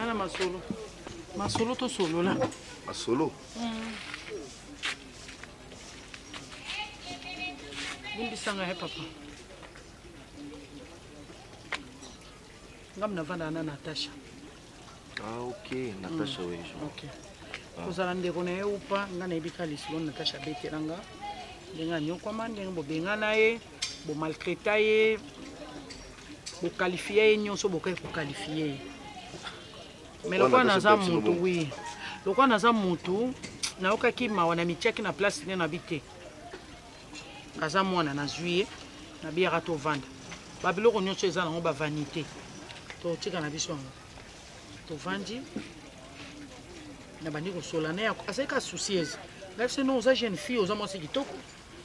Ana masolo. Masolo to solo là. Masolo. Bumbisanga he papa. Ngam na vanda na Natasha. Ah ok, Natasha oui. Ok. Kozala ndeko na ye upa nga na ebika lisilo Natasha betelanga. Ndenga nyoko mandenge bo benga na ye, bo maltraita ye, bo qualifier ye nyonso bo ko qualifier. Mais lokwa naza mutu oui. Lokwa naza mutu na okaki mawa na michaki na place ne na bité. Kaza mwana na juillet na biara to vanda. Ba biloko nyonso eza nango ba vanité. To tika na biso ngo. To vandi na bandi ko sola na aseka soucieuse. Là c'est non za jeune fille aux amosi kitoko.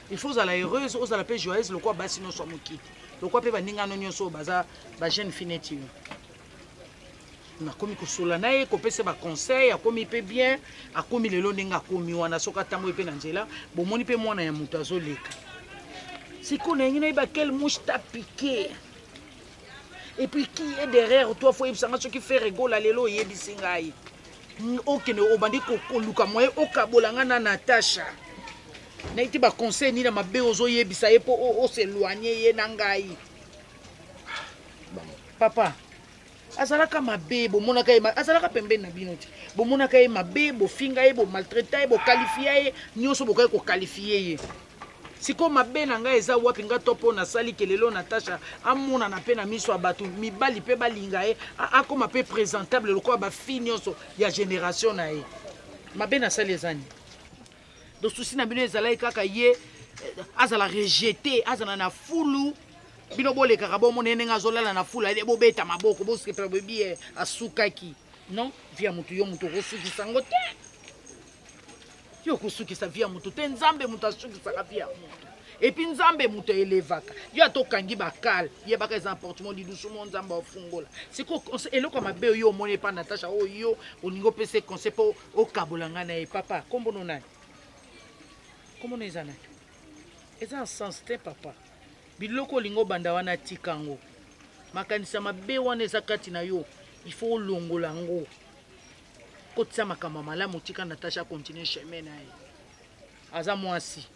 Il faut la heureuse, aux la paix joyeuse, le quoi basi non soit moki. Le quoi peut baninga non nyonso baza ba jeune fille neti. Na komi ko sola na ye ko pese ba conseil, a komi pe bien, a komi lelo ndinga komi wana soka tambo pe na nzela, bo moni pe mwana ya mutu azoleka. Siko na ngina ba quelle mouche t'a piqué. Et puis qui est derrière toi faut yebisanga ce qui fait rigoler lelo yebisingai. Ok ne obandi ko luka moye okabolanga na Natasha. Naiti ba conseil ni na mabe ozo yebisa ye po o s'éloigner ye na ngai. Papa azalaka mabe bo monaka ye azalaka pembe na binoti. Bo monaka ye mabe bo finga ye bo maltraiter ye bo qualifier ye nyonso bo ko qualifier ye. Siko mabe na ngai eza wapi nga topo na sali kelelo Natasha amona na pe na miso abatu mibali pe balinga ye akoma pe présentable le quoi ba fille nyonso ya génération na ye. Mabe na sali ezani. Donc souci na bino ezala kaka ye azala rejeté azala na fulu bino bole kaka bo monene ngazolala na fulu ale bo beta maboko bo skepela bebi asukaki non via mutu yo mutu rosuki sango te yo kusuki sa via mutu te nzambe mutu asuki sa via mutu et puis nzambe mutu elevaka yo atokangi bakal ye baka za portement di douce mon nzambe ofungola siko eloko mabe yo mone pa Natasha yo oningo pese conseil po okabolanga na e papa kombono nani. Comment les années? Et ça sens te papa. Biloko lingo banda wana tikango. Makanisa mabe wana ezakati na yo. Il faut longola ngo. Kotsa makama malamu tika Natasha continue chemin na ye. Aza mwasi.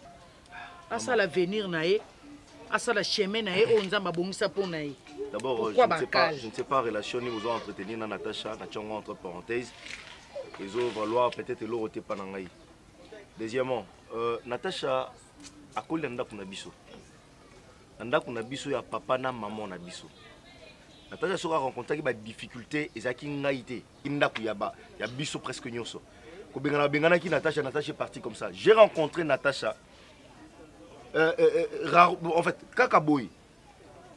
Asa l'avenir na ye. Asa la chemin na ye o nzamba bongisa po na ye. D'abord, je ne sais pas relation ni vous entretenir na Natasha na tchongo entre parenthèses. Ils ont valoir peut-être l'autre pas na ngai. Deuxièmement, Natasha a collé ndaku na biso. Ndaku na biso ya papa na maman na biso. Natasha sera rencontré avec des difficultés ezaki ngaité. Ndaku ya ba ya biso presque nyonso. Ko bengana ki Natasha est partie comme ça. J'ai rencontré Natasha en fait kaka boy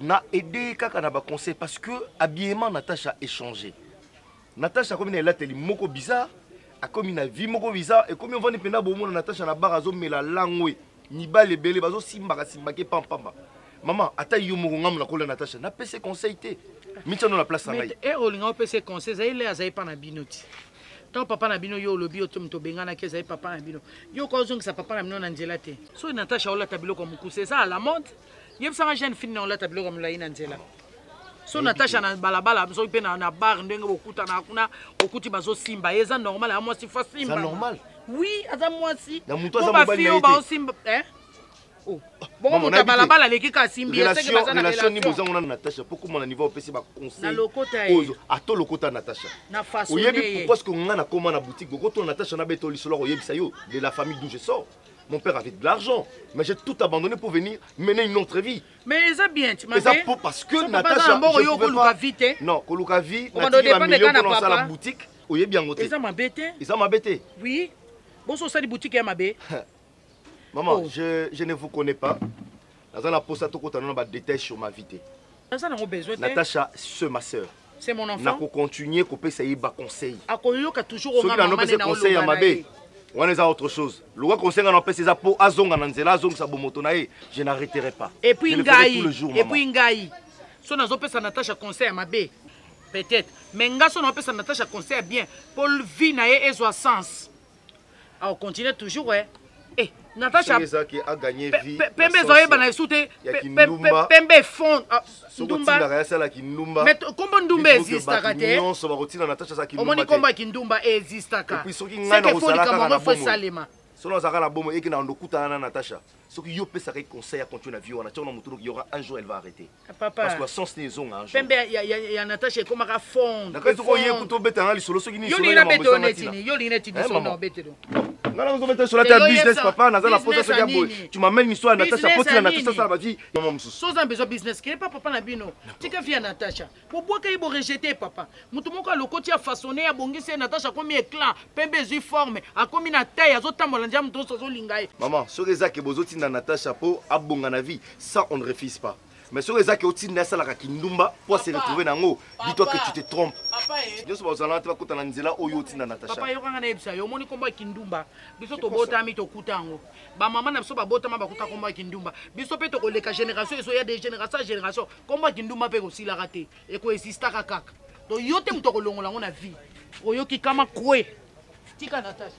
na aidé kaka na ba conseil parce que habillement Natasha a changé. Natasha comme elle a tellement moko bizarre. Comme une vie moko bizarre et comme on va ne pena bomo Natasha na barazo mela langwe ni ba lebele bazo simba ke pampamba maman ata yo moko ngam na kola Natasha na pese conseil te mitano na place ngai et olinga pese conseil za ile azai pa na binoti tant papa na bino yo lobi otum to bengana ke zai papa na bino yo ko zongi sa papa na bino na nzela te so Natasha ola tabilo ko mukuse ça à la mode yebsa jeune fille na ola tabilo ko mula ina nzela. So Natasha na balabala so pe na bar ndenge bokuta na kuna okuti bazo simba eza normal a moi si fa simba. C'est normal. Oui, aza moi si. Na muto aza mobali na ba simba oh. Bon mon balabala leki ka simbi ese ke bazana relation ni bozango na Natasha pourquoi mon niveau pesi ba conseil. Na lokota e. Ato lokota Natasha. Na façon. Oyebi parce que nga na koma na boutique goto Natasha na beto lisolo oyebisa yo de la famille d'où je sors. Mon père avait de l'argent, mais j'ai tout abandonné pour venir mener une autre vie. Mais c'est bien, tu m'as dit. Parce que Natasha, je pouvais pas... Non, Koluka vie, Natasha va million pour lancer la boutique. Oui, bien noté. Ils ont m'embêté. Ils ont m'embêté. Oui. Bon, ça c'est boutique à m'embêter. Maman, je ne vous connais pas. Dans la poste, tu as des détails sur ma vie. Natasha, c'est ma soeur. C'est mon enfant. Je continue à couper ça, il va conseil. À Koyoka toujours au moment conseil à ma bé. On est à autre chose. Le roi conseil en empêche ses apôts à Zonga Nanzela, Zong Sabomotonae. Je n'arrêterai pas. Et puis Ngaï. Et puis Ngaï. Son azopé sa Natasha conseil à ma bé. Peut-être. Mais Nga son empêche sa Natasha conseil bien. Pour le vie nae et sens. Alors continue toujours, ouais. Eh, Natacha a gagné vie. Pembe zoyeba na esute. Pembe fond. Ndumba. Mais comment Ndumba existe kate? Omoni komba ki Ndumba existe ka. C'est que faut likambo faut salema. Selon Zakana Bomo et qui n'a pas Natacha. Ce qui y a des conseils à continuer à vivre. Il y aura un jour, elle va arrêter. Papa. Parce que sans liaison, un jour. Pembe, il y a Natacha comme un fond. D'accord, tu vois, il y a plutôt bête à solo. Yoli na beto netini. Yoli netini sur no beto. Non, vous mettez sur la table business, papa. Naza la pose à tu m'amènes une histoire Natacha. Poti Natacha, ça va dire. Sans un besoin business, qui n'est pas papa Nabino. Tu qu'as fait Natacha. Pour boire qu'il faut rejeter papa. Moutoumouka le côté a façonné à bongisi Natacha comme éclat. Pembe zi forme. A comme une taille. A zota molandia mouton sozo lingay. Maman, sur les actes bozoti na Natacha po abonga na vie, ça on ne refuse pas. Mais sur les actes oti na sala ka kindumba pour se retrouver nango, dis-toi que tu te trompes. Papa eh. Dieu soit zala tu vas kutana nzela oyo oti na Natacha. Papa yoka na ebisa yo moni komba kindumba. Biso to bota mi to kutango. Ba maman na biso ba bota ma ba kuta komba kindumba. Biso pe to ko leka génération eso ya des génération komba kindumba pe ko sila raté et ko exista kaka. To yote mto ko longola ngona vie. Oyo ki kama kwe. Tika Natacha.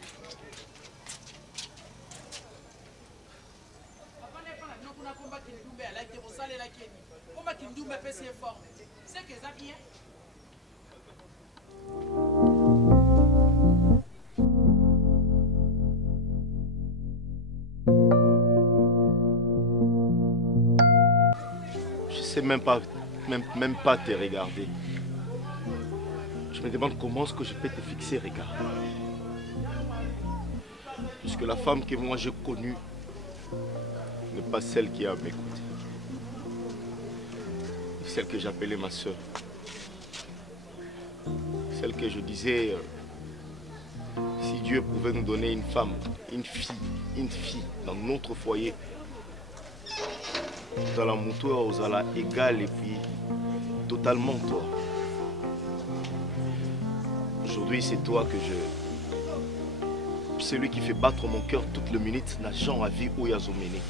Je sais même pas te regarder. Je me demande comment est-ce que je peux te fixer, regard. Puisque la femme que moi j'ai connue n'est pas celle qui est à mes côtés. Celle que j'appelais ma soeur. Celle que je disais, si Dieu pouvait nous donner une femme, une fille dans notre foyer, dans la mouture aux alas égale et puis totalement toi. Aujourd'hui c'est toi que je... Celui qui fait battre mon cœur toutes les minutes n'a jamais vu où il a mené.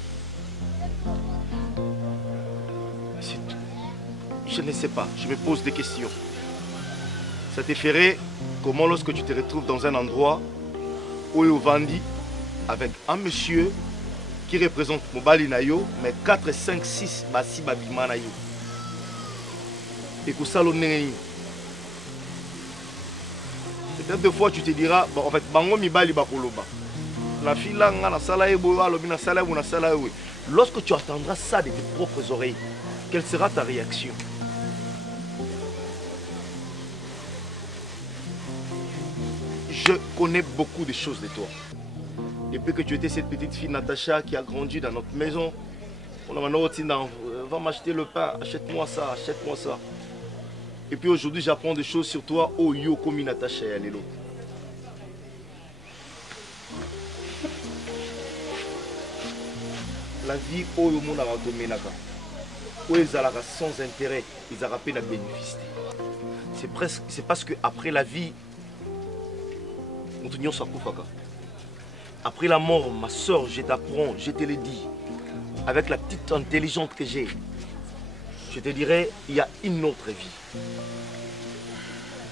Je ne sais pas, je me pose des questions. Ça te ferait comment lorsque tu te retrouves dans un endroit où il vendit avec un monsieur qui représente Mobali Nayo, mais 4, 5, 6 Basi Babima Nayo. Et que ça l'on peut-être deux fois tu te diras, bon, en fait, Bango Mibali Bakoloba. La fille là, na sala ebo, alobina sala ou na sala ebo. Lorsque tu entendras ça de tes propres oreilles, quelle sera ta réaction? Je connais beaucoup de choses de toi. Depuis que tu étais cette petite fille Natacha qui a grandi dans notre maison, on a maintenant va m'acheter le pain, achète-moi ça, achète-moi ça. Et puis aujourd'hui j'apprends des choses sur toi, oh yo comme Natacha et Alelo. La vie oh yo mon arato menaka. Oh ils allaient sans intérêt, ils allaient peine à bénéficier. C'est parce que après la vie, après la mort, ma soeur, je t'apprends, je te le dis, avec la petite intelligence que j'ai, je te dirais, il y a une autre vie.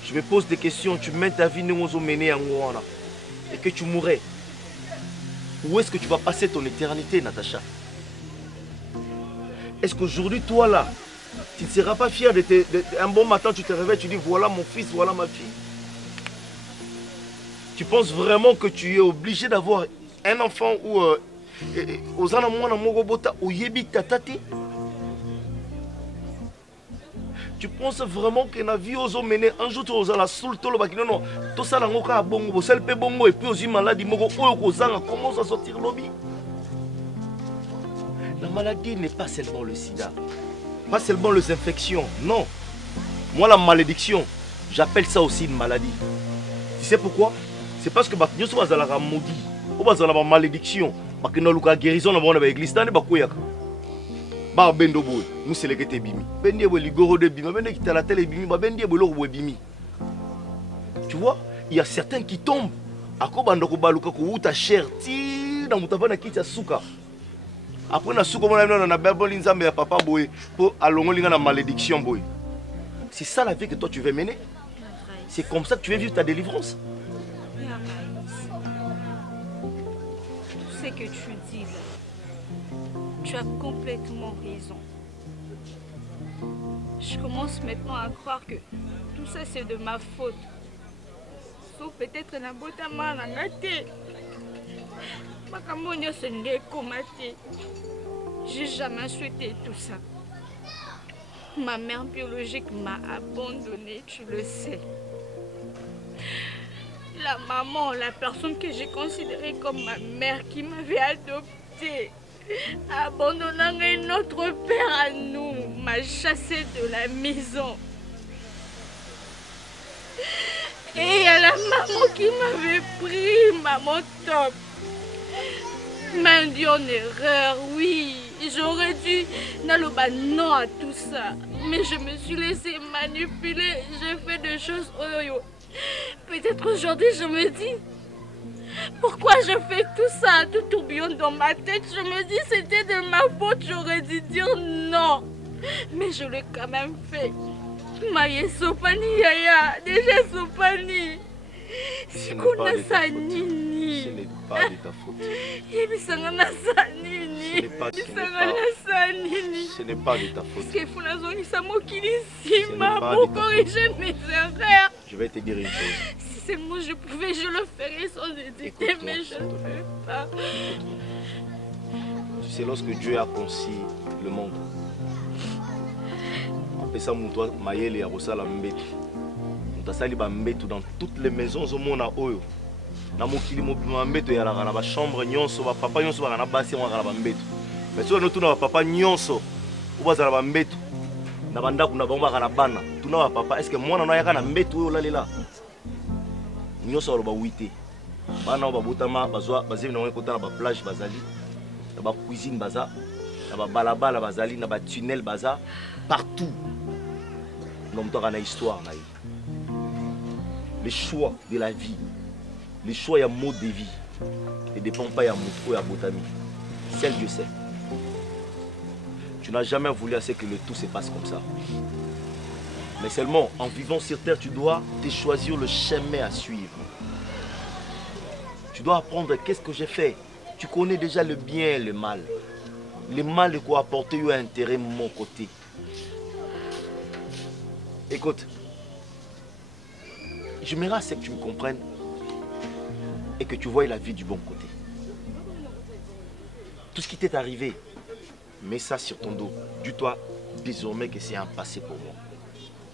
Je me pose des questions, tu mets ta vie et que tu mourrais. Où est-ce que tu vas passer ton éternité, Natacha? Est-ce qu'aujourd'hui, toi là, tu ne seras pas fier un bon matin, tu te réveilles, tu dis, voilà mon fils, voilà ma fille. Tu penses vraiment que tu es obligé d'avoir un enfant ou aux tu penses vraiment que la vie aux hommes mené un jour tu as la soul tout le bakino non tout ça n'angoka bongo sel pe bongo et puis aussi maladie moko oyo kozanga commence à sortir lobby. La maladie n'est pas seulement le sida, pas seulement les infections, non. Moi la malédiction, j'appelle ça aussi une maladie. Tu sais pourquoi? C'est parce que nous sommes dans la maudit, ou dans la malédiction, parce que nous avons la guérison dans l'église, nous avons la bendo boy, nous c'est les gars bimi. Bendi boy ligoro de bimi, bendi qui la télé bimi, bendi boy loro bimi. Tu vois, il y a certains qui tombent. À quoi bandoko baluka ko uta cher ti dans mutavana kita suka. Après na suka mona na Bible nzambe ya papa boy pour alongolinga na malédiction boy. C'est ça la vie que toi tu veux mener. C'est comme ça que tu veux vivre ta délivrance. ce que tu dis là, tu as complètement raison. Je commence maintenant à croire que tout ça c'est de ma faute. Sauf peut-être la botama la ngate. Makamonio se n'est commaté. J'ai jamais souhaité tout ça. Ma mère biologique m'a abandonnée, tu le sais. La maman, la personne que j'ai considérée comme ma mère qui m'avait adoptée, abandonnant notre père à nous, m'a chassée de la maison. Et il y a la maman qui m'avait pris, maman top. M'a induit en erreur, oui. J'aurais dû n'alloba non à tout ça. Mais je me suis laissée manipuler. J'ai fait des choses. Peut-être aujourd'hui je me dis, pourquoi je fais tout ça, tout tourbillonne dans ma tête. Je me dis c'était de ma faute, j'aurais dû dire non. Mais je l'ai quand même fait. Maïe Sopani Yaya, déjà Sopani. Ce n'est pas de ta faute. Nini. Ce n'est pas de ta faute. Ce n'est pas de ta faute. Je vais te dire une chose. Si seulement je pouvais, je le ferais sans hésiter, mais je ne peux pas. Tu sais, lorsque Dieu a conçu le monde, après ça, Moutoua Mayele a reçu la mbétu. Sali ba mbetu dans toutes les maisons au monde oyo na mokili mobima mbetu ya la ba chambre nyonso ba papa nyonso ba na basi mwa ba mbetu mais so no tuna ba papa nyonso ubazala ba mbetu na banda kuna ba ba bana tuna ba papa est-ce que mwana no yaka na mbetu oyo lalela nyonso ba wite bana ba botama bazwa bazemi na kota na ba plage bazali na ba cuisine baza na ba balabala bazali na ba tunnel baza partout nom to kana histoire na les choix de la vie, les choix, il y a mode de vie. Ne dépend pas de Moutou et à Botami. Seul Dieu sait. Tu n'as jamais voulu à ce que le tout se passe comme ça. Mais seulement, en vivant sur terre, tu dois te choisir le chemin à suivre. Tu dois apprendre qu'est-ce que j'ai fait. Tu connais déjà le bien et le mal. Le mal quoi apporter un intérêt de mon côté. Écoute. J'aimerais que tu me comprennes et que tu voies la vie du bon côté. Tout ce qui t'est arrivé, mets ça sur ton dos. Dis-toi désormais que c'est un passé pour moi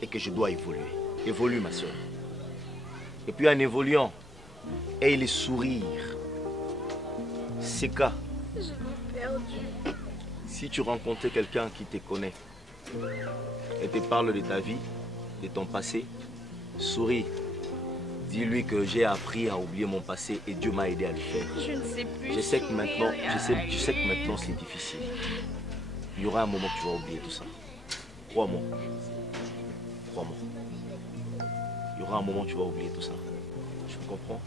et que je dois évoluer. Évolue ma soeur. Et puis en évoluant, aie les sourires. C'est cas. Je l'ai perdu. Si tu rencontrais quelqu'un qui te connaît et te parle de ta vie, de ton passé, souris. Dis-lui que j'ai appris à oublier mon passé et Dieu m'a aidé à le faire. Je ne sais plus. Je sais que maintenant, je sais que maintenant c'est difficile. Il y aura un moment que tu vas oublier tout ça. Crois-moi. Crois-moi. Il y aura un moment où tu vas oublier tout ça. Tu me comprends?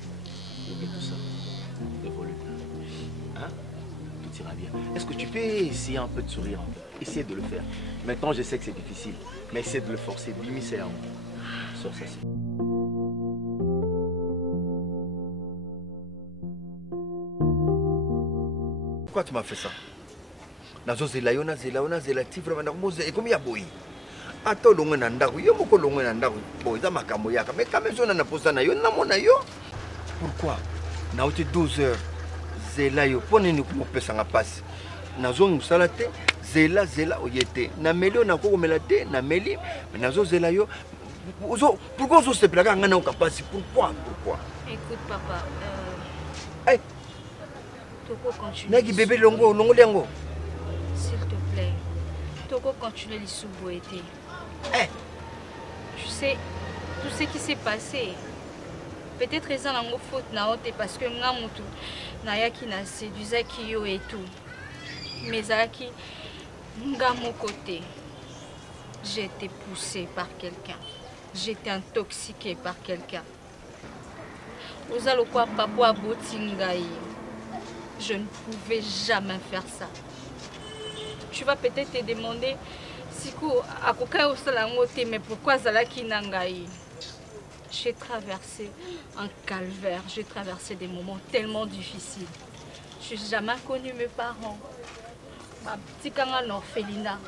Oublie tout ça. Évolue. Hein? Tout ira bien. Est-ce que tu peux essayer un peu de sourire un peu? Essaye de le faire. Maintenant, je sais que c'est difficile, mais essaie de le forcer. Bimi, c'est un mot. Sors ça. Pourquoi tu m'as fait ça? Nazo zelayona zelayona zelati vraiment nakomoze ekomi ya boyi. Ata olongwe na ndako yo moko olongwe na ndako boyi za makambo yaka mais quand même zona na posa na yo namona yo. Pourquoi? Na ote 12 heures zela yo pone ni kumopesa nga pasi. Nazo ngusala te zela zela oyete. Na meli na kokomela te na meli mais nazo zela yo. Pourquoi on se plaque ngana okapasi? Pourquoi? Écoute papa, hey. Toko continue. Nagi bébé longo lengo. S'il te plaît. Toko continue l'issue boété. Hey. Tu sais, tout ce qui s'est passé. Peut-être que c'est une faute parce que ngamutu nayaki na séduisaki yo et tout. Mais zaki nga mon côté. J'ai été poussée par quelqu'un. J'ai été intoxiquée par quelqu'un. Ozalo kwa papa botingai. Je ne pouvais jamais faire ça. Tu vas peut-être te demander si mais pourquoi Zalaki Nangaï? J'ai traversé un calvaire, j'ai traversé des moments tellement difficiles. Je n'ai jamais connu mes parents. Ma petite en orphelinat.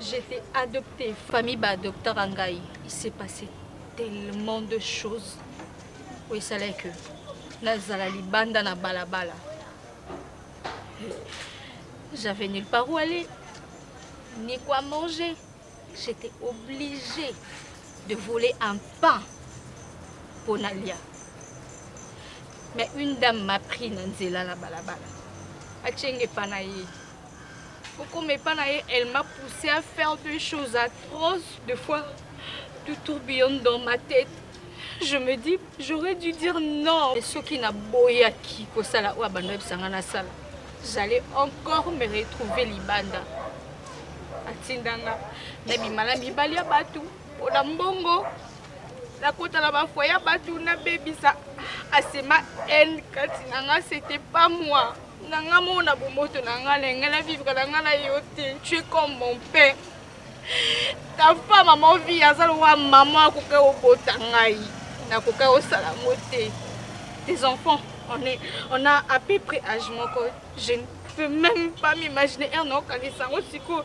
J'étais adoptée. Famille adopteur Angaï. Il s'est passé tellement de choses. Oui, ça l'est que. Nazala libanda na balabala. J'avais nulle part où aller, ni quoi manger. J'étais obligée de voler un pain pour Nalia. Mais une dame m'a pris Nanzela la balabala. Achenge panaye. Pourquoi mes panaye, elle m'a poussé à faire des choses atroces. Deux fois, tout tourbillonne dans ma tête. Je me dis, j'aurais dû dire non. Et ce qui n'a boyé qui kosala ou abandonné sangana sala. J'allais encore me retrouver libanda. Atindanga, nabimala mibali ya batu, ona mbongo. La kota la bafoya batu na bebisa. Asema en katinanga, c'était pas moi. Nanga mona bomoto nanga lengela vivre nanga na yote. Tu es comme mon père. Ta femme a mon vie, azalwa maman koka obotangai. Na koka osalamote. Tes enfants, on a à peu près âge mon corps. Je ne peux même pas m'imaginer un an quand ils sont aussi court.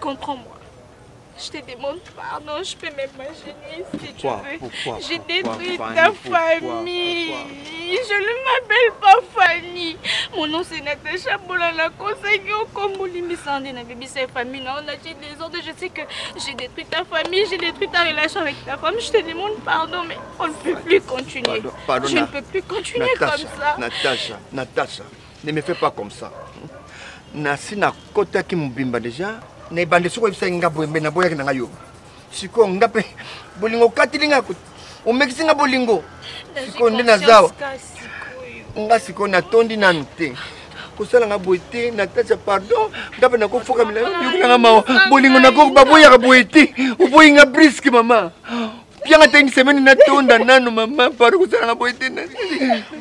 Comprends-moi. Je te demande pardon, je peux m'imaginer si tu veux. J'ai détruit ta famille. Je ne m'appelle pas Fanny. Mon nom c'est Natacha Bolana. Conseil comme Moulimi Sandé n'a bébé sa famille. On a dit des ordres. Je sais que j'ai détruit ta famille, j'ai détruit ta relation avec ta femme. Je te demande pardon, mais on ne peut plus continuer. Pardon, je ne peux plus continuer comme ça. Natasha, ne me fais pas comme ça. Nasi na kota ki mubimba déjà. Ne bande soko bisa ngabo mbena boya kina ngayo. Siko ngape bolingo katilinga ku. O mekisinga bolingo. Siko ndina zawa. Nga siko na tondi nante. Kusala ngaboite Natasha pardon. Ngape na kofoka mila yukuna ngama bolingo na ko baboya kaboite. Uboyi nga brisk mama. Pianga tengi semeni na tonda nano mama pardon kusala ngaboite na.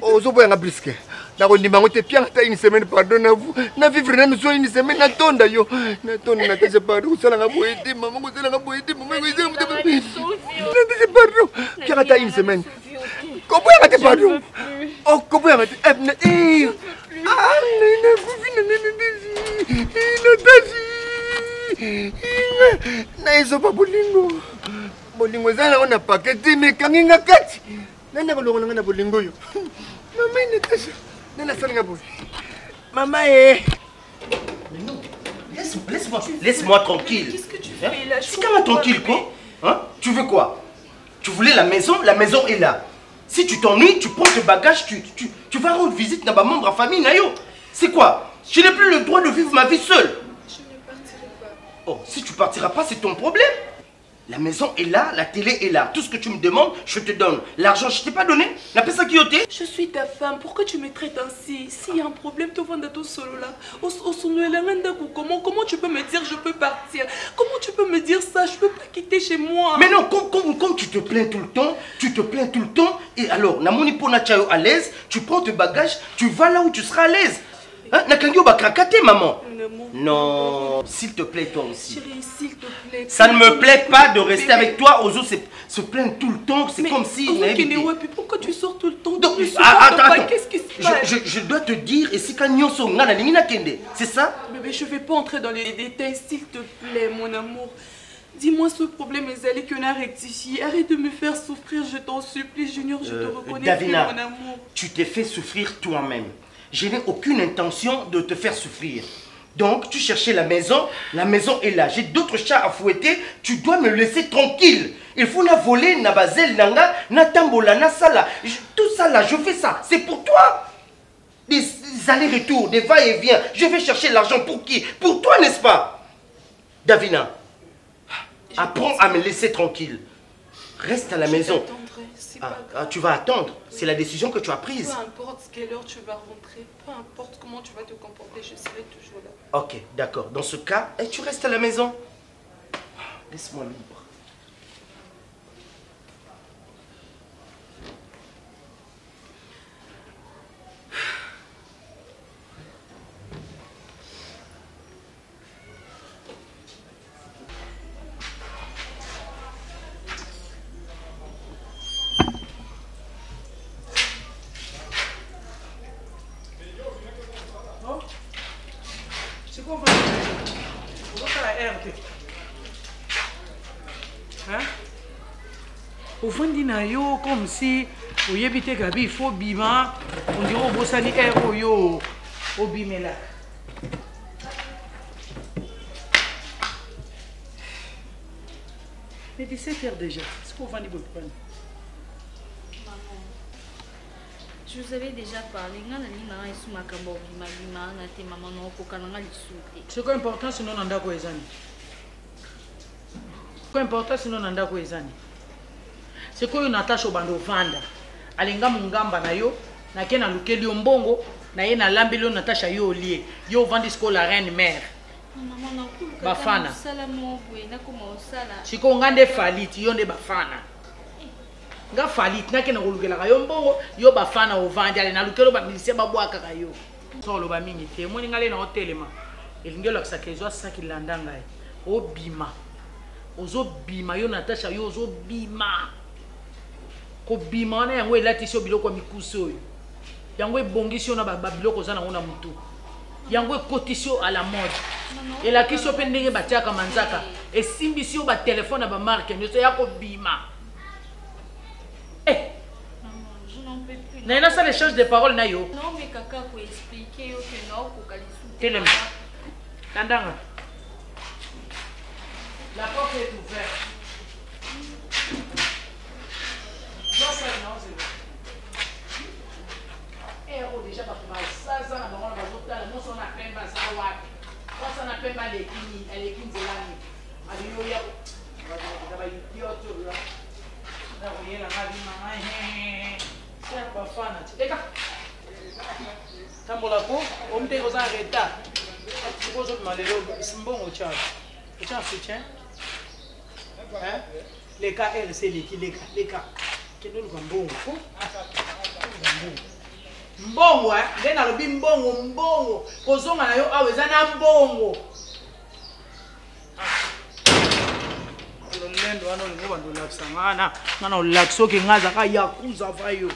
O zo boya nga brisk. Nako ndimbango te pianga ta une semaine pardon na vous na vivre na nous une semaine na tonda yo na tonda na tese pardon kusala ngaboite mama kusala ngaboite mama kusala ngaboite na tese pardon pianga ta une semaine kopo ya te pardon oh kopo ya te ah na kufina na tashi na iso pa bolingo zala ona paketi me kanginga kati nana kolonga na bolingo yo mama ina tashi. Maman est... Mais non, laisse-moi tranquille. Qu'est-ce que tu fais là? C'est quand même tranquille quoi hein? Tu veux quoi? Tu voulais la maison est là. Si tu t'ennuies, tu prends tes bagages, tu vas rendre visite à ma membre à famille. C'est quoi? Je n'ai plus le droit de vivre ma vie seule. Je ne partirai pas. Oh, si tu partiras pas, c'est ton problème. La maison est là, la télé est là. Tout ce que tu me demandes, je te donne. L'argent, je t'ai pas donné. La personne qui ôté. Je suis ta femme. Pourquoi tu me traites ainsi? S'il y a un problème, tu vas dans ton solo là. Comment tu peux me dire je peux partir? Comment tu peux me dire ça? Je peux pas quitter chez moi. Mais non, comme tu te plains tout le temps, et alors, Namoni Pona Chayo à l'aise, tu prends tes bagages, tu vas là où tu seras à l'aise. Hein? Nakangyo ba krakate, maman. Non, s'il te plaît, toi aussi. Chérie, s'il te plaît. Ça ne me plaît pas de rester avec toi. Ozo se plaint tout le temps. C'est comme si... Pourquoi tu sors tout le temps? Attends. Qu'est-ce qui se passe? Je dois te dire, et si Kanyon Songa na Ningina Kende, c'est ça? Bébé, je vais pas entrer dans les détails, s'il te plaît, mon amour. Dis-moi ce problème, Ezali, qu'on a rectifié. Arrête de me faire souffrir, je t'en supplie, Junior, je te reconnais Davina, plus, mon amour. Tu t'es fait souffrir toi-même. Je n'ai aucune intention de te faire souffrir. Donc, tu cherchais la maison est là. J'ai d'autres chats à fouetter, tu dois me laisser tranquille. Il faut la voler, na bazel, nanga, na tambola, na sala. Tout ça là, je fais ça. C'est pour toi. Des allers-retours, des va-et-vient. Je vais chercher l'argent pour qui? Pour toi, n'est-ce pas? Davina, apprends à me laisser tranquille. Reste à la maison. Tu vas attendre. C'est la décision que tu as prise. Peu importe quelle heure tu vas rentrer, peu importe comment tu vas te comporter, je serai toujours là. Ok, d'accord. Dans ce cas, tu restes à la maison. Laisse-moi libre. ofandi na yo comme si oyebi te gabi il faut bima on dirait obosani air oyo obimela. Mais 17h déjà, est-ce qu'on va dire prendre? Je vous avais déjà parlé. C'est quoi important sinon nanda ko ezani? Quoi important sinon nanda ko ezani? C'est quoi une attache au bando vanda? Alinga mungamba na yo, na kena lukeli mbongo, na ye na lambelo Natasha yo lié. Yo vandi sko la reine mère. Bafana. Siko ngande faliti yo nde bafana. Nga faliti na kena kolukela yo mbongo, yo bafana o vandi ale na lukelo ba milise ba bwaka ka yo. Solo ba mingi te moni ngale na hotelema. Elingelo akisaka ezo saki landanga e. O bima. Ozo bima yo Natasha yo ozo bima. Ko bima na yango elati so biloko mikuso yo. Yango ebongisi yo na ba biloko za na ngona mutu. Yango ekotisi à la mode. Et la kiso pe ndenge batiaka manzaka. Et simbisi yo ba téléphone ba marque nyoso ya ko bima. Eh. Je n'en peux plus. Na ina ça l'échange de paroles na yo. Non mais kaka ko expliquer yo que non ko kalisu. Telem. Tandanga. La porte est ouverte. Déjà parce que ça ça na bango bazotala moso na pemba za wapi ça na pemba lekini elekini zelani aliyo ya ba idioto là na kuyela ngabi mama c'est pas fana tika tambola ko omte ko za reta ko zo malelo simbongo cha soutien hein les cas elle c'est les cas kendo lu mbongo ko mbongo nde nalobi mbongo kozonga na yo awa eza na mbongo lolendo wana olingo bandolakisa ngana olakisa oke nga azaka yakuza va yo.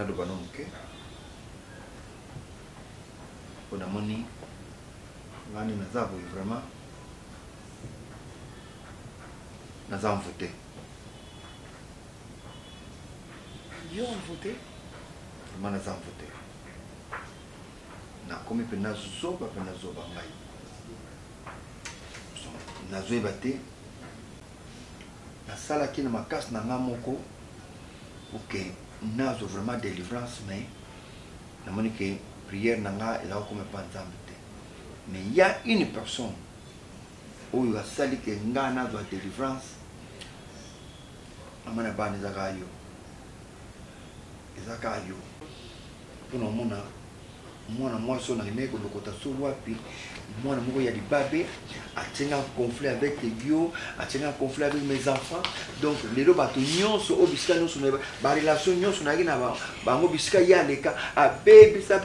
naloba no moke mpona moni ngani naza boye vraiment naza mvote yo mvote vraiment naza mvote nakomi mpe nazoba ngai nazoyeba te nasalaki na makasi na nga moko ok nazo vraiment délivrance mais namoni que prière nanga ela comme pas nzambe te mais il y a une personne oyo asali ke nga nazo délivrance amana bana ezaka yo mpona mona mwana mwasi oyo nalinai kolokota so wapi mwana moko ya libabe atienga conflit avec yo atienga conflit avec mes enfants donc lelo bato nyonso oyo bisika nyonso barelation nyonso nayaki na bango bisika ye aleka abebisa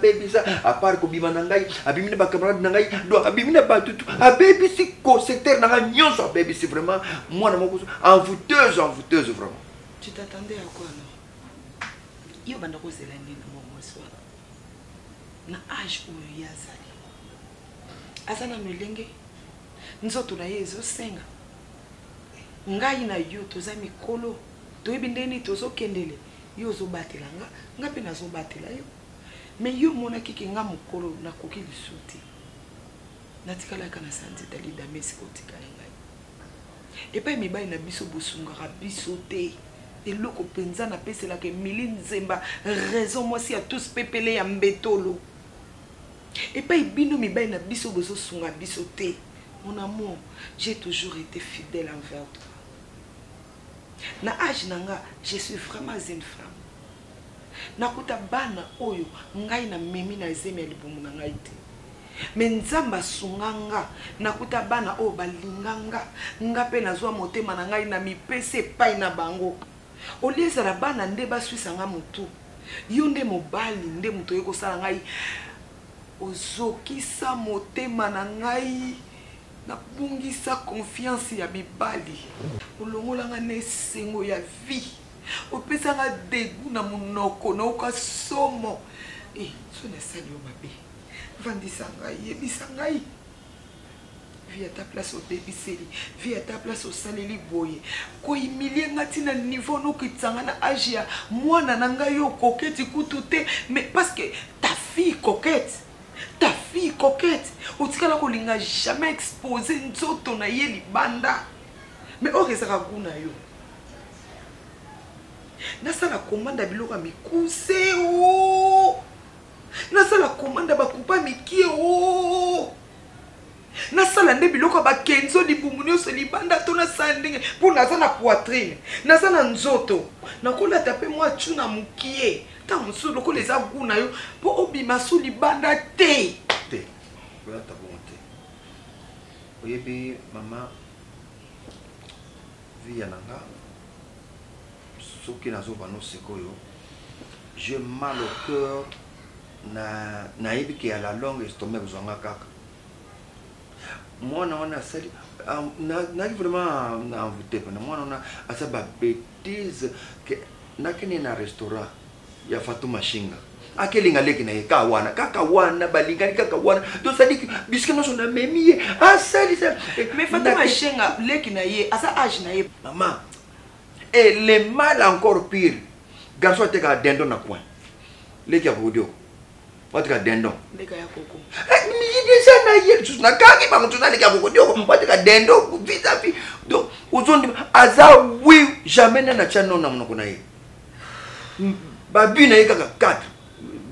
apart kobima na ngai abimi na bacamarade na ngai donc abimi na batutu abebisi secteur na ngai nyonso abebisi vraiment mwana moko envoûteuse vraiment. Tu t'attendais à quoi non? Yo banda kozela nini na mwasi wana na âge oyo yazali aza na melenge nzoto na ye ezosenga ngai na yo toza mikolo toyebi ndeni tozokendele yo ozobatela nga mpe nazobatela yo mais yo monaki ke nga mokolo nakoki lisusu te natikalaka na sanzeta lidame esika otikali ngai epai mibali na biso bosungaka biso te eloko mpenza napeselaka emili nzemba raison mwasi ya tous pepele ya mbetolo epai bino mibali na biso bozosunga biso te. Mon amour, j'ai toujours été fidèle envers toi. Na âge nanga, je suis vraiment une femme. Nakuta bana oyo ngai na memi na zemi ya libumu na ngai te. Mais nzamba sunganga nakuta bana oyo balinganga nga pe nazwa motema na ngai na mipese epai na bango. Oliezala bana nde baswisanga motu. Yo nde mobali nde moto ekosala ngai ozokisa motema na ngai na bungisa confiance ya mibali. Olongolanga na esengo ya vie. Opesanga degu na munoko na okasomo. So nasali yo mabe. Vandisa ngai, yebisa ngai. Vie à ta place au débiseli, vie à ta place au saleli boye. Ko humilie ngati na niveau no kitsanga na agia. Mwana na ngai yo coquette kutute, mais parce que ta fille coquette. Ta fille coquette, otikala kolinga jamais exposé nzoto na ye libanda. Mais okezaka kuna yo. Nasala commande biloko mikuse o. Nasala commande bakupa mikie o. Nasala nde biloko ba kenzo libumunyo so libanda to na sandinge pour nasala poitrine. Nasala nzoto. Nakola taper moi tuna mukie. Ta musu loko les aguna yo po obima so libanda te. Te. Voilà ta volonté. Oyebi maman via nanga. Soki nazo bano sekoyo. J'ai mal au cœur na yebi ki à la longue estomac zonga kaka. Moi on a sali na vraiment na envoûté moi on a asa ba bêtise que na kene na restaurant ya Fatuma Shinga akelinga leki na kawana kaka wana balingani kaka wana to sadiki biskeno so na memiye asali ça mais Fatuma Shinga leki na ye asa âge na ye maman et le mal encore pire garçon te ka dendo na coin leki ya bodio watika dendo leka ya koko mi déjà na ye tu na kaki ba mtu na leki ya bodio watika dendo vis-à-vis donc uzondi aza oui jamais na chano na mnoko na ye babu na ye kaka 4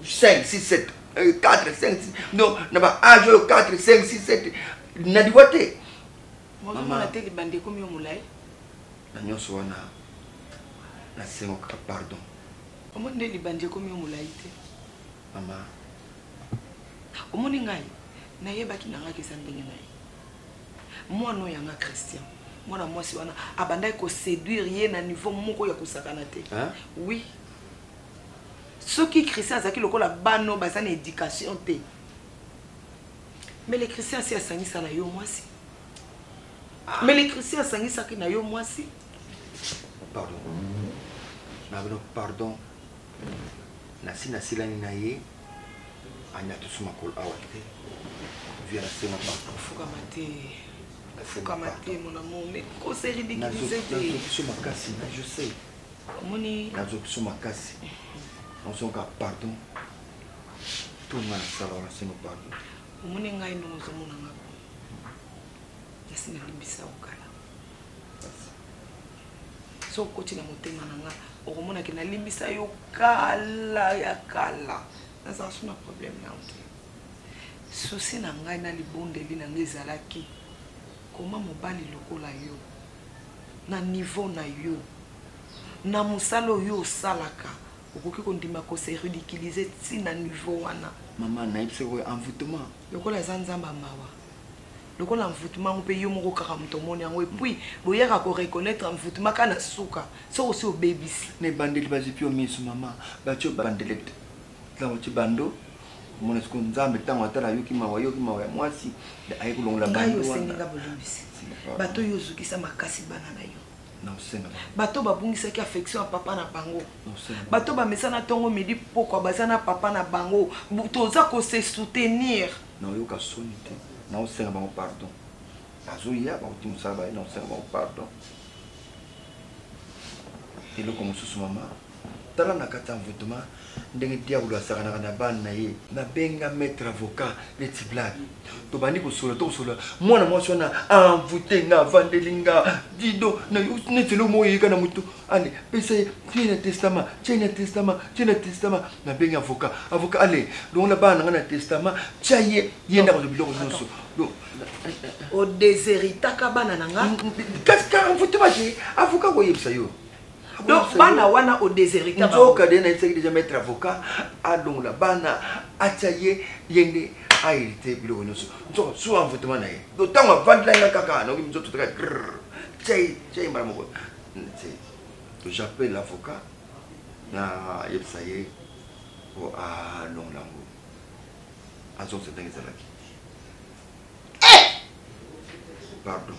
5 6 7 4 5 6 donc na ba âge 4 5 6 7 na diwate maman na teli bande komi omulai na nyoso wana na sengo ka pardon omone libande komi omulai te mama omoni ngai na yebaki na ngaki sa ndenge ngai mwana oyo anga Christian mwana mwasi wana abandaki ko séduire ye na niveau moko ya kosakana te oui soki Christian azaki lokola bano baza na éducation te mais les Christians si asangisa na yo mwasi mais les Christians asangisaki na yo mwasi pardon na pardon na sina silani na ye anya tusuma kol awate via la sema pas fuka mate mon amour mais ko c'est ridiculisé tusuma kasi je sais moni nazo tusuma kasi on son ka pardon tout le monde ça va c'est nous pardon moni ngai no zo mona ngako yasina limbisa okala so koti na motema nanga okomona ke na limbisa yo kala ya kala naza suna problème na ote souci na ngai na libondeli na ngai ezalaki koma mobali lokola yo na niveau na yo na mosala oyo osalaka okoki kondima kose ridiculiser ti na niveau wana mama nayebi ko envoûtement lokola eza nzamba mawa lokola envoûtement mpe yo moko kaka moto omoni yango epuis boyaka koreconnaître envoûtement kana suka so osi obebisi ne bandeli bazipi omiso mama batio bandeli tango bando mona sko nzambe tango atala yoki mawa ya mwasi ayi kulongola bando wana senga bolimbisi bato yo zukisa makasi bana na yo non senga bato babungisaki affection ya papa na bango bato bamesana ntongo midi pokwa baza na papa na bango toza kose soutenir non yoka soni te non senga bango pardon azoya bakuti mosala baye non senga bango pardon eloko mosusu mama tala na kati envoûtement ndenge diable asakanaka na bana na ye nabenga maître avocat neti blague tobandi kosola tokosola mwana mwasi wana envoûté nga avandeli nga dido neti eloko moko eyeka na motu ale pesa ye tie na testament nabengi avocat ale longola bana na nga na testament tia ye ndako zo biloko nyonso odeseritaka bana na nga kasi envoûtement te avocat koyebisa yo. Donc, bana wana au désert. Nzoka de na isaki déjà mettre avocat a donc la bana ataye yende a hérité biloko nyonso. Nzoka so envoûtement na ye. Donc tant vendre la kaka na nzoto to ka tchai mara moko. Donc j'appelle l'avocat na yebsaye o a long lango. Azo c'est dingue ça là. Pardon.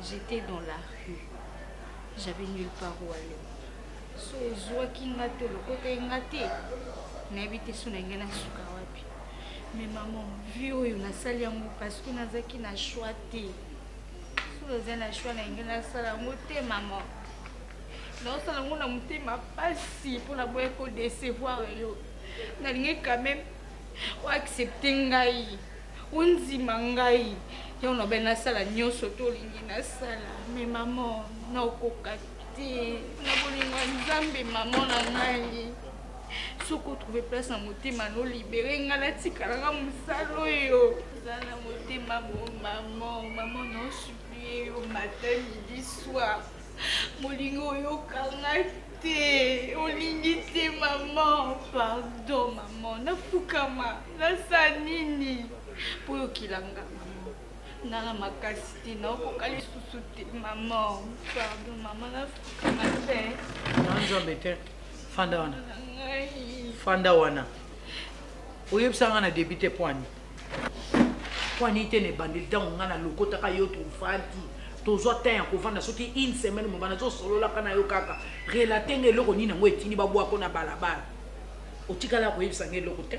J'étais dans la rue. J'avais nulle part où aller. So zoa kingate le côté ngate. N'habite sous n'engena sukawapi. Mais maman, vu oyo na sali yango parce que nazaki na choité. So zena choix na ngena sala moté maman. Non sala ngona moté ma pasi pour la boye ko décevoir yo. Na lingi quand même ou accepter ngai. Unzima ngai. Yo no bena sala nyoso to lingi na sala. Mais maman, na okokati. Na bolinga nzambe maman na ngai. Soko trouver place na motema no libérer nga na tikalanga musalo yo. Zana motema bo maman non supplier yo matin midi soir. Molingo yo kangate. Olingi te maman. Pardon maman. Na fukama. Na sanini. Pour kilanga maman. Nana makasi na okokali susu te maman. Pardon maman na fukama te. Nanzambe te. Fanda wana. Oyebsanga na débité poani. Poani te ne bandil dans ngana lokota ka yo to fati. Tozo ten ko vanda soki une semaine mo bana zo solo la kana yo kaka. Relater ngeloko nini ngo etini babwa ko na balabala. Otikala ko yebsanga eloko te.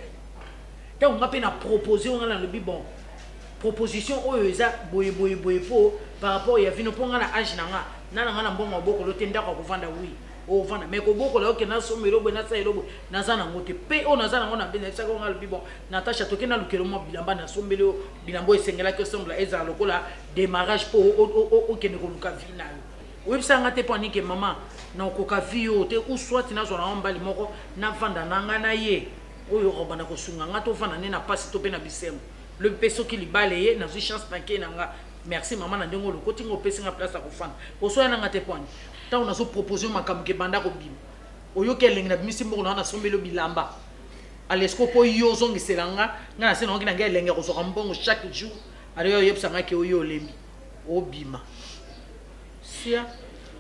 Te on ngape na proposer on ngana lobi bon. Proposition oyo eza boye po par rapport ya vino ponga na age nanga. Nana ngana mbongo boko lotenda ko vanda oui. O vana mais ko boko la okena somelo bo na sa elobo na za na ngote pe o na za na ngona bena sa ko ngal bibo Natasha tokena lukelo mo bilamba na sombelo bilambo esengela ke sembla eza lokola démarrage po o kene ko luka final websanga te poni ke mama na okoka vio te ou soit na zo na mbali moko na vanda nanga na ye oyo robana ko sunga ngato vana ne na pasi to pe na bisemo le peso ki libale ye na zo chance tanke nanga merci maman na ndongo lokoti ngo pesinga place à kofana oso yana ngate poni. Tant on a proposé ma kamke banda ko bim oyo keleng na bimisi mboko na sombelo bilamba alesko po yo zongi selanga ngana se nongi na ngelenge ko soka mbongo chaque jour ale yo yebsanga ke oyo lembi obima sia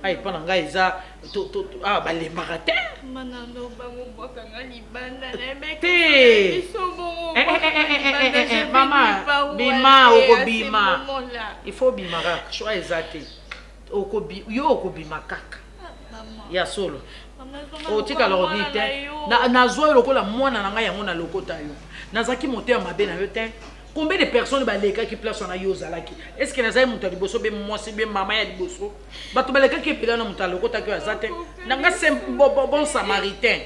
ai pana ngai za to balemba te manando bango boka ngani banda lebe te mama bima oko bima il faut bima ka choix exact okobi yo okobima kaka ya solo otika lordi te na zo lokola mwana na ngai yango na lokota yo nazaki moteur mabe na yo te combien de personnes baleka ki place na yo zalaki est-ce que nazai muta liboso be mwasi be mama ya liboso bato baleka ki pela na muta lokota ki azate nanga bon samaritain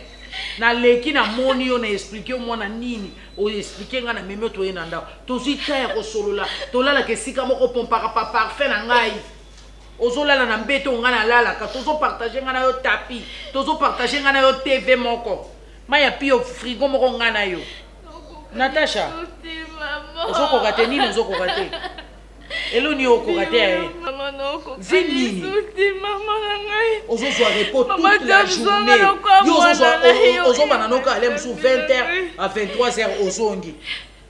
na leki na moni yo na expliquer mwana nini o expliquer nga na meme to yena nda to zita ya ko solola to lala ke sika moko pompaka pa parfait na ngai ozolala na mbeto ngana lala ka tozo partager ngana yo tapis tozo partager ngana yo TV moko maya pio frigo moko ngana yo Natasha ozoko kate nini ozoko kate elo ni oko kate ya maman noko zini maman ngai ozozo repos toute la journée yo ozo bana noka aller sous 20h à 23h ozongi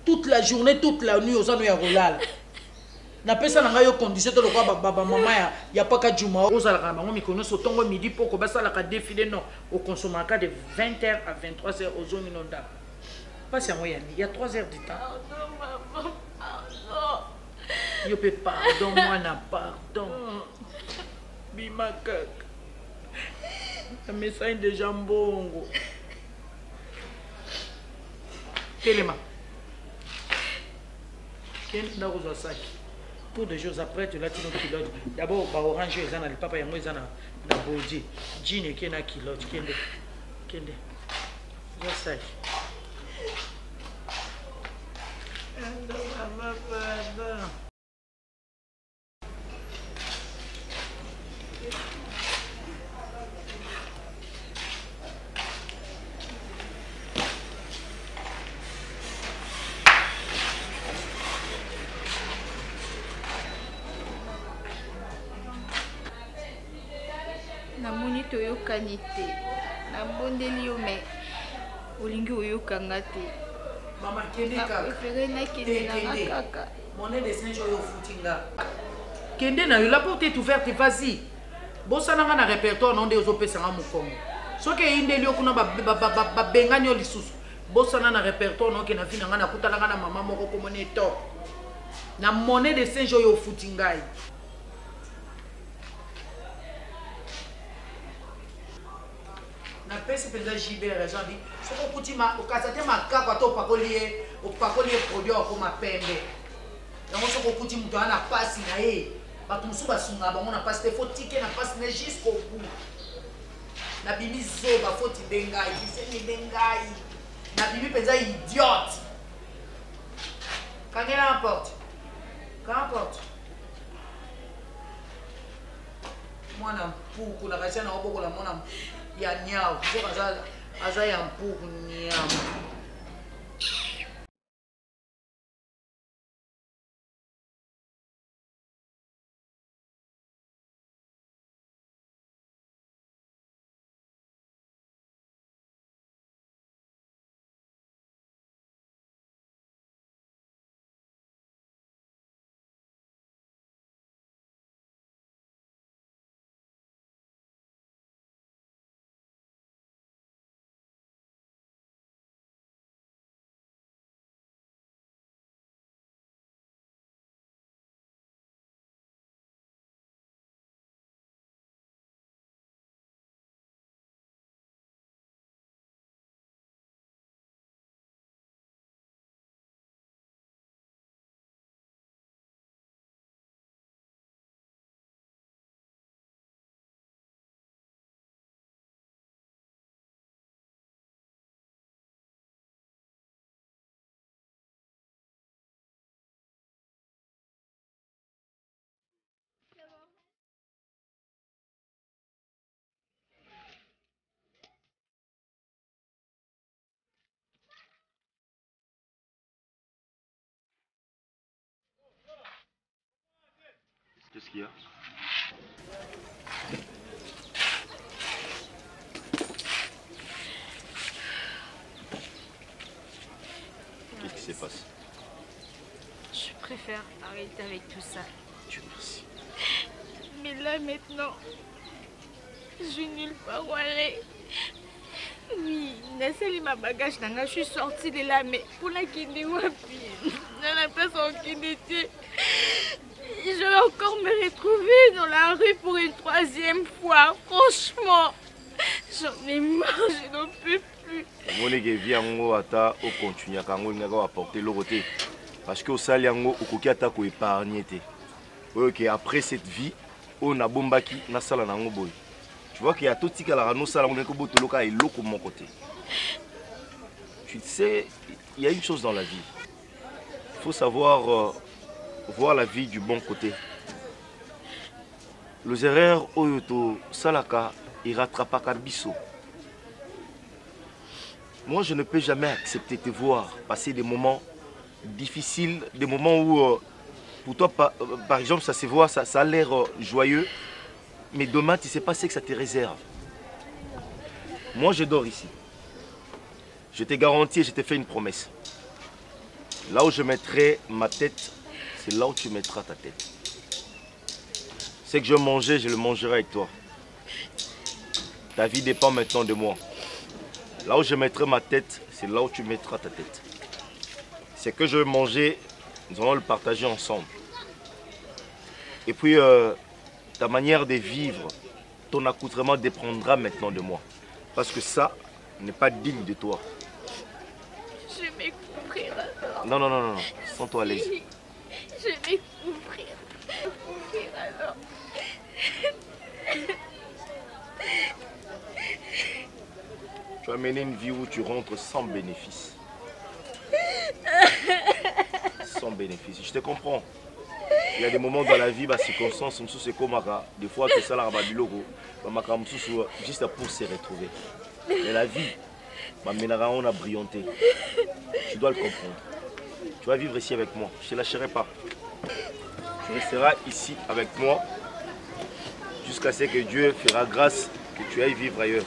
toute la journée toute la nuit ozano ya rolala na pesa na ngai yo condition to lokwa baba mama ya paka juma ozala ka bango mikono so tongo midi poko basala ka défilé non au consommateur de 20h à 23h ozongi nonda pas ya moyenne il y a 3 heures du temps pardon. Yo pe pardon moi na pardon bima kaka un message de jambongo Téléma. Quel est le sac? Pour des jours après, tu l'as dit notre pilote. D'abord, orange, ils ont le papa, ils ont la body. Jean et qui est kilote. Kende. Je sais. namoni toyokani te nabondeli yo me olingi oyokanga te Maman, kende kaka. prefere nakende nanga kaka Monnaie de Saint-Jean au footinga. Kende na yo, la porte est ouverte, vas-y. Bosananga na répertoire non de ozopesanga mukongo. Soki indeli okuna ba bengani yo lisusu. Bosana na répertoire non ke na vina nga na kutalanga na mama moko komone top. Na monnaie de Saint-Jean au footinga. Na pesi penza JB raison dit soko kutima okasate makako to pakolier produit ko mapembe. Yango soko kuti muto ana pasi na ye. Bato musu basunga bango na pasi te faut ticket na pasi na jusqu'au bout. Na bimi zoba faut tibengai, biseni bengai. Na bimi penza idiote. Kangela porte. Qu'importe. Mwana mpuku na kasi na oboko la mwana ya nyao. Soko aza ya mpuku nyama. Qu'est-ce qu'il y a? Qu'est-ce qui se passe? Je préfère arrêter avec tout ça. Dieu merci. Mais là maintenant, je nulle part où aller. Oui, Nassali ma bagage, je suis sortie de là, mais pour la Kinde Wapi, dans la place en Kinde, je vais encore me retrouver dans la rue pour une troisième fois. Franchement, j'en ai marre, je n'en peux plus. Parce que au saliango, au kokiata ko épargner. Ok, après cette vie, on a bombaki na sala nango boy. Tu vois qu'il y a tout ce qui est là, nous salons et l'eau mon côté. Tu sais, il y a une chose dans la vie. Il faut savoir voir la vie du bon côté. Les erreurs, Oyoto, Salaka, il rattrape pas biso. Moi, je ne peux jamais accepter de te voir passer des moments difficiles, des moments où, pour toi, par exemple, ça se voit, ça a l'air joyeux. Mais demain, tu ne sais pas ce que ça te réserve. Moi, je dors ici. Je t'ai garanti et je t'ai fait une promesse. Là où je mettrai ma tête, c'est là où tu mettras ta tête. Ce que je mangeais, je le mangerai avec toi. Ta vie dépend maintenant de moi. Là où je mettrai ma tête, c'est là où tu mettras ta tête. Ce que je vais manger, nous allons le partager ensemble. Et puis, ta manière de vivre, ton accoutrement dépendra maintenant de moi. Parce que ça n'est pas digne de toi. Je vais couvrir alors. Non, non, non, non, non. Sens-toi à l'aise. Je vais couvrir. Couvrir alors. Tu vas mener une vie où tu rentres sans bénéfice. Sans bénéfice. Je te comprends. Il y a des moments dans la vie, circonstances, c'est comme des fois que ça là, juste pour se retrouver. Mais la vie, on a brillanté. Tu dois le comprendre. Tu vas vivre ici avec moi. Je ne te lâcherai pas. Tu resteras ici avec moi jusqu'à ce que Dieu fera grâce que tu ailles vivre ailleurs.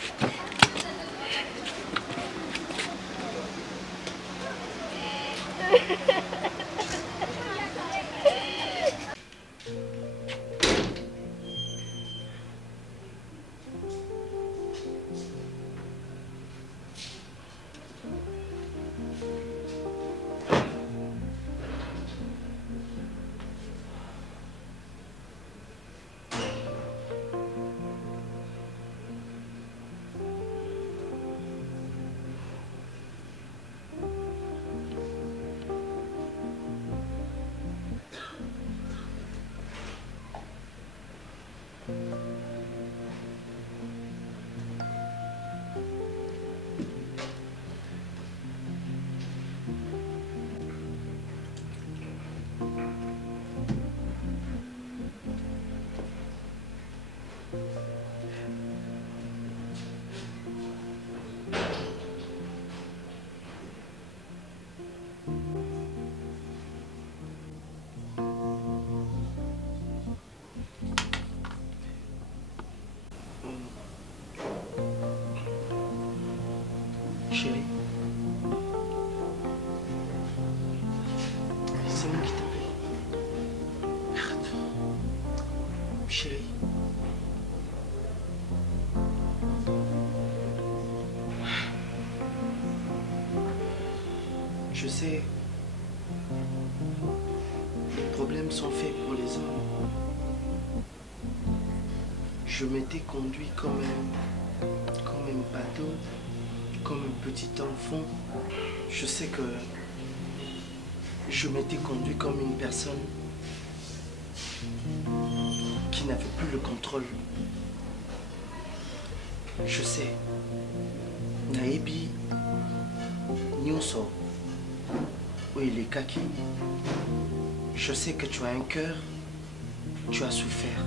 Chérie, c'est moi qui t'appelle. Regarde. Chérie. Je sais, les problèmes sont faits pour les hommes. Je m'étais conduit comme un bateau, comme un petit enfant. Je sais que je m'étais conduit comme une personne qui n'avait plus le contrôle. Je sais, Naebi, Nyonso, oui, les kaki. Je sais que tu as un cœur, tu as souffert.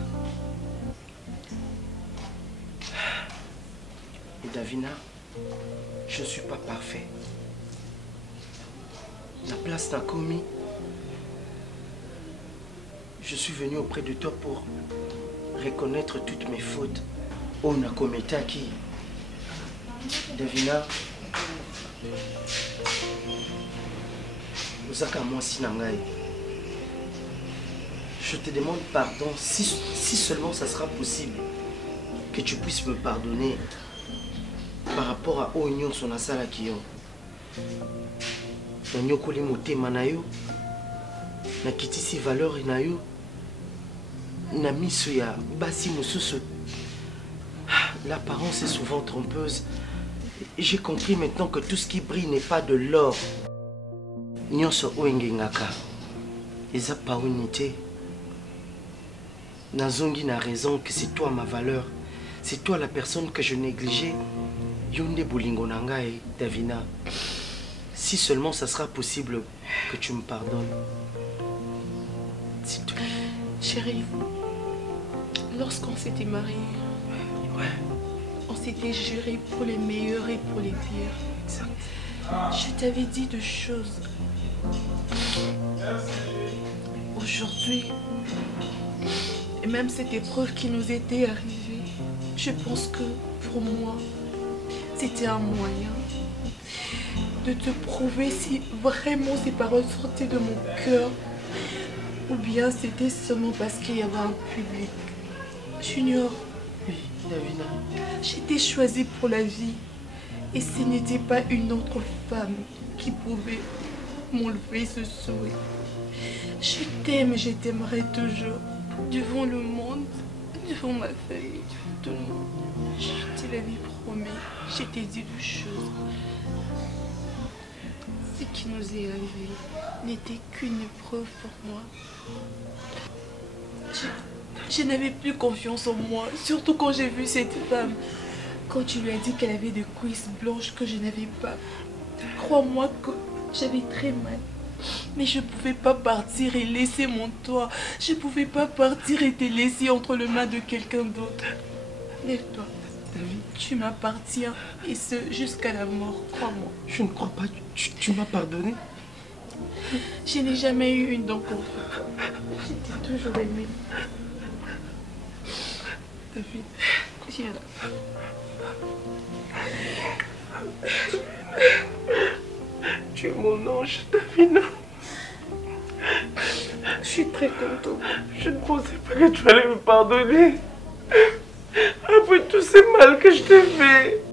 Et Davina, je ne suis pas parfait. La place n'a commis. Je suis venu auprès de toi pour reconnaître toutes mes fautes. Oh, Nakometaki. Davina. Ozaka moi sinangai. Je te demande pardon si seulement ça sera possible que tu puisses me pardonner par rapport à Oignon son asala kiyo. Nanyokoli motema na yo. Nakitisi valeur na yo. Na miso ya basi mosusu. L'apparence est souvent trompeuse. J'ai compris maintenant que tout ce qui brille n'est pas de l'or. Nyonso oengengaka. Eza pa unité. Nazongi n'a raison que c'est toi ma valeur. C'est toi la personne que je négligeais. Yonde Bolingo Nangai, Davina. Si seulement ça sera possible que tu me pardonnes. S'il te plaît. Chérie, lorsqu'on s'était mariés, Ouais. on s'était juré pour les meilleurs et pour les pires. Exact. Je t'avais dit de choses. Aujourd'hui, et même cette épreuve qui nous était arrivée, je pense que pour moi, c'était un moyen de te prouver si vraiment ces paroles sortaient de mon cœur ou bien c'était seulement parce qu'il y avait un public. Junior, Oui, Davina. j'étais choisie pour la vie et ce n'était pas une autre femme qui pouvait m'enlever ce souhait. Je t'aime et je t'aimerai toujours devant le monde, devant ma famille, devant tout le monde. Je te l'avais promis, je t'ai dit des choses. Ce qui nous est arrivé n'était qu'une épreuve pour moi. Je n'avais plus confiance en moi, surtout quand j'ai vu cette femme. Quand tu lui as dit qu'elle avait des cuisses blanches que je n'avais pas. Crois-moi que j'avais très mal. Mais je ne pouvais pas partir et laisser mon toit. Je ne pouvais pas partir et te laisser entre les mains de quelqu'un d'autre. Lève-toi, David. Tu m'appartiens, et ce, jusqu'à la mort, crois-moi. Je ne crois pas. Tu m'as pardonné? Je n'ai jamais eu une dent contre toi. Je t'ai toujours aimé. David, viens là. Tu es mon ange, Davina. Je suis très contente. Je ne pensais pas que tu allais me pardonner. Après tout ce mal que je t'ai fait.